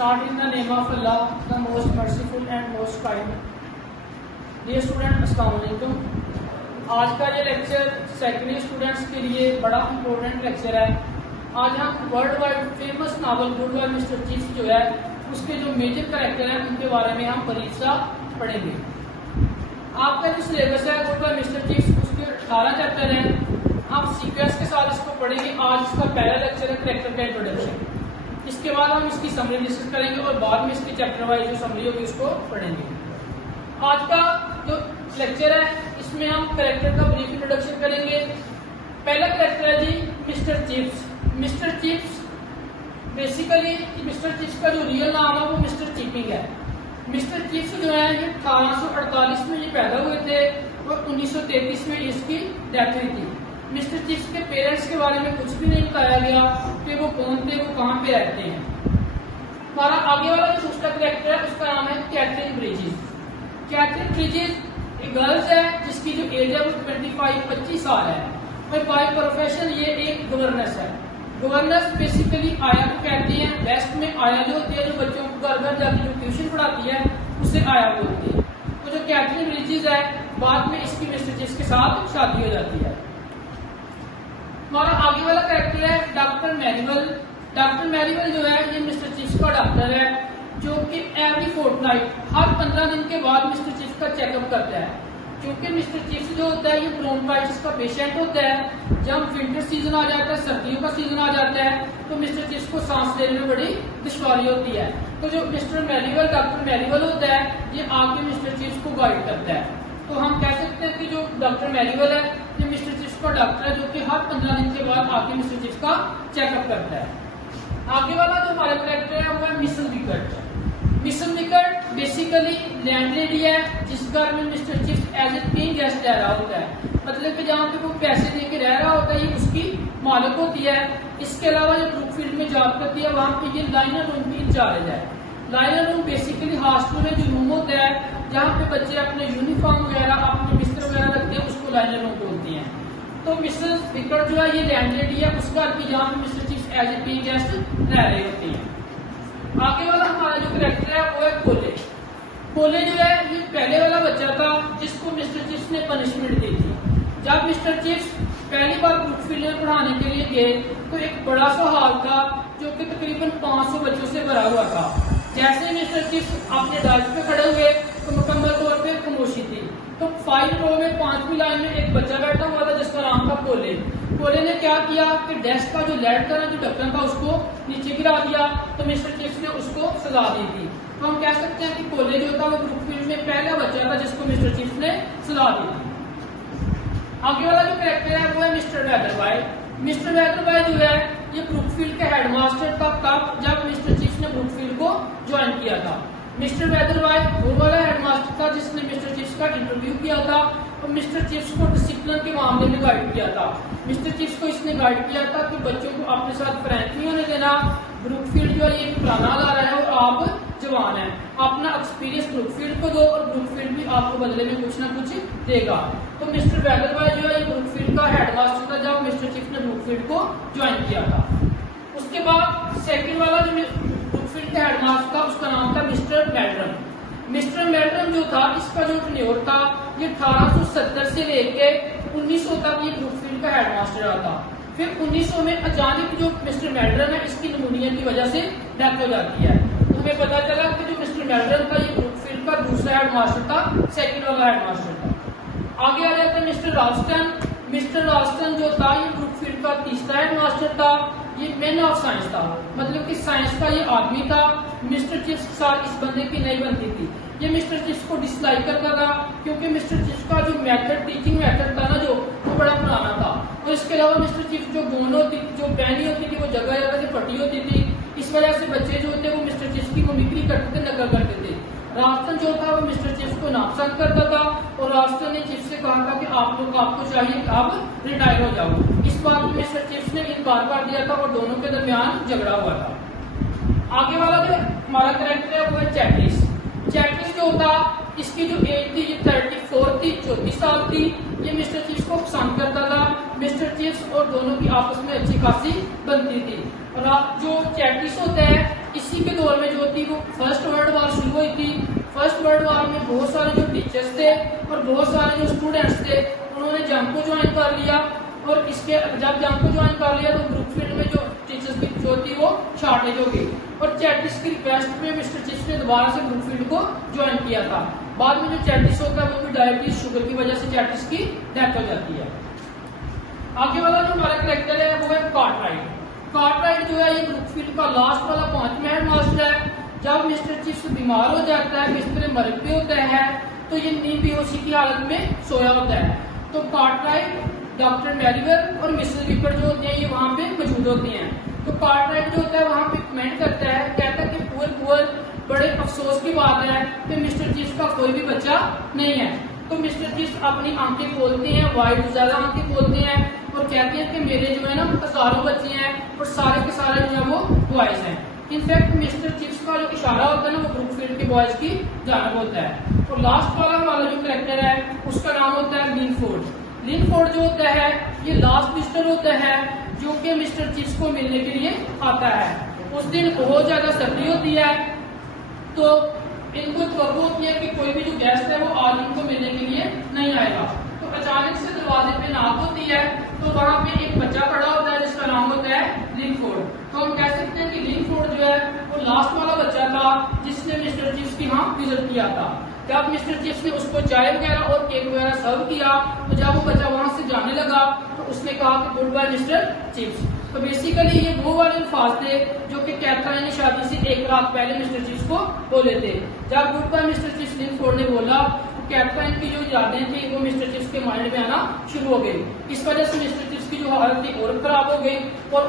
Start in the name of Allah, the most merciful and most kind. Dear student, अस्सलाम वालेकुम। आज का ये लेक्चर सेकेंडरी स्टूडेंट्स के लिए बड़ा इम्पोर्टेंट लेक्चर है। आज हम world wide famous novel goodbye mister Chips जो है उसके जो मेजर कैरेक्टर हैं उनके बारे में हम परीक्षा पढ़ेंगे। आपका जो सिलेबस है गुड बाय मिस्टर चिप्स उसके 18 चैप्टर हैं। हम सीक्वेंस के साथ इसको पढ़ेंगे। आज इसका पहला लेक्चर है कैरेक्टर का इंट्रोडक्शन। इसके बाद हम इसकी समरी डिस्कस करेंगे और बाद में इसकी चैप्टर वाइज जो समरी होगी उसको पढ़ेंगे। आज का जो लेक्चर है इसमें हम कैरेक्टर का ब्रीफ इंट्रोडक्शन करेंगे। पहला कैरेक्टर है जी Mr Chips. Mr Chips basically Mr Chips का जो रियल नाम है वो मिस्टर चिपिंग है। मिस्टर चिप्स जो है ये 1848 में ये पैदा हुए थे और 1933 में इसकी डेथ हुई थी। मिस्टर चिप्स के पेरेंट्स के बारे में कुछ भी नहीं बताया गया कि वो कौन थे, वो कहाँ पे रहते हैं। हमारा आगे वाला जो दूसरा कैरेक्टर है उसका नाम है कैथरीन ब्रिजेस। कैथरीन ब्रिजेस एक गर्ल्स है जिसकी जो एज है वो 25 साल है और बाय प्रोफेशन ये एक गवर्नेंस है। गवर्नेंस बेसिकली आया को कहते हैं। वेस्ट में आया जो होती है जो बच्चों को घर घर जाकर जो ट्यूशन पढ़ाती है उसे आया बोलती है। तो जो कैथरीन ब्रिजेस है बाद में इसकी मिस्टर चिप्स के साथ शादी हो जाती है। हमारा आगे वाला कैरेक्टर है डॉक्टर मैरीवेल। डॉक्टर मैरीवेल जो है ये मिस्टर चिप्स का डॉक्टर है जो कि एवरी फोर्टनाइट हर 15 दिन के बाद मिस्टर चिप्स का चेकअप करता है। क्योंकि मिस्टर चिप्स जो होता है ये ब्रोंकाइटिस का पेशेंट होता है। जब विंटर सीजन आ जाता है, सर्दियों का सीजन आ जाता है तो मिस्टर चिप्स को सांस लेने में बड़ी दुश्वारी होती है। तो जो मिस्टर मैरीवेल डॉक्टर मैरीवेल होता है ये आके मिस्टर चिप्स को गाइड करता है। तो हम कह सकते हैं कि जो डॉक्टर मैरीवेल है ये मिस्टर चिप्स का डॉक्टर है जो कि हर 15 दिन के बाद आके मिस्टर चिप्स का चेकअप करता है। आगे वाला जो हमारा कैरेक्टर है वो है मिसेस विकट। मिसेस विकट बेसिकली लैंडलेडी है जिस घर में mister Chips as a paying guest रह रहा होता है। मतलब कि जहाँ पे वो पैसे दे के रह रहा होता है ये उसकी मालिक होती है। इसके अलावा जो ब्रुकफील्ड में जॉब करती है वहाँ पे ये लाइनर रूम की इंचार्ज है। लाइनर रूम बेसिकली हॉस्टल में जो रूम होता है जहाँ पे बच्चे अपने यूनिफॉर्म वगैरह अपने बिस्तर वगैरह रखते हैं उसको लाइनर रूम बोलती हैं। तो मिसेस विकट जो है ये लैंडलेडी है उस घर की जहाँ पे mister Chips as a paying guest रह रहे होते हैं। आगे वाला हमारा जो कैरेक्टर है वो है कोले। कोले जो है ये पहले वाला बच्चा था जिसको मिस्टर चिप्स ने पनिशमेंट दी थी। जब मिस्टर चिप्स पहली बार ब्रुकफील्ड में पढ़ाने के लिए गए तो एक बड़ा सा हॉल था जो कि तकरीबन 500 बच्चों से भरा हुआ था। जैसे मिस्टर चिप्स अपने डाइस पे खड़े हुए तो मुकम्मल तौर पे खामोशी थी। तो 5 रो में 5वीं लाइन में एक बच्चा बैठा हुआ था जिसका नाम था कोले। कोले ने क्या किया कि डेस्क का जो लेड था ना जो ढक्कन था उसको नीचे गिरा दिया। तो मिस्टर चिप्स ने उसको सजा दी थी। तो हम कह सकते हैं कि कोले जो था वो ब्रुकफील्ड में पहला बच्चा था जिसको मिस्टर चिप्स ने सजा दी थी। आगे वाला जो कैरेक्टर है वो है मिस्टर वेदरबाय। मिस्टर वेदरबाय जो है ये ब्रुकफील्ड के हेडमास्टर था तब जब मिस्टर चिप्स ने ब्रुकफील्ड को ज्वाइन किया था। मिस्टर वेदरबाय वो वाला हेडमास्टर था जिसने मिस्टर चिप्स का इंटरव्यू किया था और मिस्टर चिप्स को डिसिप्लिन के मामले में गाइड किया था। मिस्टर चिप्स को इसने गाइड किया था कि बच्चों को अपने साथ फ्रैंक नहीं होने देना। ब्रुकफील्ड जो है ये पुराना ला रहा है और आप जवान है, अपना एक्सपीरियंस ब्रुकफील्ड को दो और ब्रुकफील्ड भी आपको बदले में कुछ ना कुछ देगा। तो मिस्टर वेदरबाय जो है ये ब्रुकफील्ड का हेडमास्टर था जब मिस्टर चिप्स ने ब्रुकफील्ड को ज्वाइन किया था। उसके बाद सेकंड वाला जो ब्रुकफील्ड का हेडमास्टर था उसका नाम था मिस्टर मेल्ड्रम। मिस्टर मेल्ड्रम जो था इसका जो टेन्योर था ये 1870 से लेके 1900 तक ये ब्रुकफील्ड का हेडमास्टर रहा था। फिर 1900 में अचानक जो मिस्टर मेल्ड्रम है इसकी निमोनिया की वजह से डेथ हो जाती है। तो हमें पता चला कि जो मिस्टर मेल्ड्रम था ये ब्रुकफील्ड का दूसरा हेडमास्टर था, सेकंड वाला हेडमास्टर था। आगे आ जाता है मिस्टर रॉल्स्टन। मिस्टर रॉल्स्टन जो था ये ब्रुकफील्ड का तीसरा हेडमास्टर था। ये मैन ऑफ साइंस था, मतलब कि साइंस का ये आदमी था। मिस्टर चिप्स के साथ इस बंदे की नहीं बनती थी। ये मिस्टर चिप्स को डिसलाइक करता था क्योंकि मिस्टर चिप्स का जो मेथड टीचिंग मेथड था ना जो वो बड़ा पुराना था। और इसके अलावा मिस्टर चिप्स जो गोन होती जो बैनी होती थी वो जगह जगह से फटी होती थी। इस वजह से बच्चे जो होते वो मिस्टर चिप्स की मिमिक्री करते थे, नकल करते थे। रॉल्स्टन जो था वो मिस्टर चिप्स को नापसंद करता था और रॉल्स्टन ने चिप्स से कहा था कि आपको चाहिए कि आप रिटायर हो जाओ। इस बात में मिस्टर चिप्स ने इनकार कर दिया था और दोनों के दरमियान झगड़ा हुआ था। आगे वाला जो हमारा कैरेक्टर है वो है चैटलिस। चैटलिस जो था इसकी जो एज थी ये 34 थी, 34 साल थी। ये मिस्टर चिप्स को पसंद करता था। मिस्टर चिप्स और दोनों की आपस में अच्छी खासी बनती थी। और जो चैटलिस होता है इसी के दौर में जो थी वो फर्स्ट वर्ल्ड वॉर शुरू हुई थी। फर्स्ट वर्ल्ड वॉर में बहुत सारे जो टीचर्स थे और बहुत सारे जो स्टूडेंट्स थे उन्होंने जंग को ज्वाइन कर लिया, और इसके जब जंग को ज्वाइन कर लिया तो ब्रुकफील्ड में जो टीचर्स की जो थी वो शॉर्टेज हो गई, और चैटिस की रिक्वेस्ट पे मिस्टर चिप्स ने दोबारा से ब्रुकफील्ड को ज्वाइन किया था। बाद में जो चैटिस होता है वो भी डायबिटीज शुगर की वजह से चैटिस की डेथ हो जाती है। आगे वाला जो हमारा करेक्टर है वो है कार्टराइट। कार्टराइट जो है ये ब्रुकफील्ड का लास्ट वाला 5वां हेडमास्टर है। जब मिस्टर चिप्स बीमार हो जाता है, बिस्तर मर पे होता है, तो ये नींद बेहोशी की हालत में सोया होता है। तो कार्टराइट, डॉक्टर मैरीवेल और मिसेस विपर जो होते हैं ये वहाँ पे मौजूद होते हैं। तो कार्टराइट जो होता है वहाँ पे कमेंट करता है, कहता है कि पुअर बड़े अफसोस की बात है कि मिस्टर चिप्स का कोई भी बच्चा नहीं है। तो मिस्टर चिप्स अपनी आंखें खोलते हैं, वाइड ज्यादा आंखें खोलते हैं और कहते हैं कि मेरे जो है ना हजारों बच्चे हैं और सारे के सारे जो है वो बॉयज हैं। इनफैक्ट मिस्टर चिप्स का जो इशारा होता है ना वो ब्रुकफील्ड के बॉयज की जानब होता है। और लास्ट वाला जो कैरेक्टर है उसका नाम होता है लिनफोर्ड। लिनफोर्ड जो होता है ये लास्ट विजिटर होता है जो कि मिस्टर चिप्स को मिलने के लिए आता है। उस दिन बहुत ज्यादा सर्दी होती है, तो इनको तवक्को होती है कि कोई भी जो गेस्ट है वो आज इनको मिलने के लिए नहीं आएगा। तो अचानक से दरवाजे पे नाक होती है, तो वहां पे एक बच्चा खड़ा होता है जिसका नाम होता है लिनफोर्ड। तो हम कह सकते हैं कि लिनफोर्ड जो है वो लास्ट वाला बच्चा था जिसने मिस्टर चिप्स की यहाँ विजिट किया था। जब मिस्टर चिप्स ने उसको चाय वगैरह और केक वगैरह सर्व किया, तो जब वो बच्चा वहां से जाने लगा तो उसने कहा कि गुड बाय मिस्टर चिप्स। तो बेसिकली ये वो वाले अल्फाज थे जो कि कैथरीन ने शादी से एक रात पहले मिस्टर चिप्स को बोले थे। जब गुड बाय मिस्टर चिप्स लिनफोर्ड ने बोला तो कैथरीन की जो यादें थी वो मिस्टर चिप्स के माइंड में आना शुरू हो गई। इस वजह से मिस्टर चिप्स की जो हालत थी और खराब हो गई और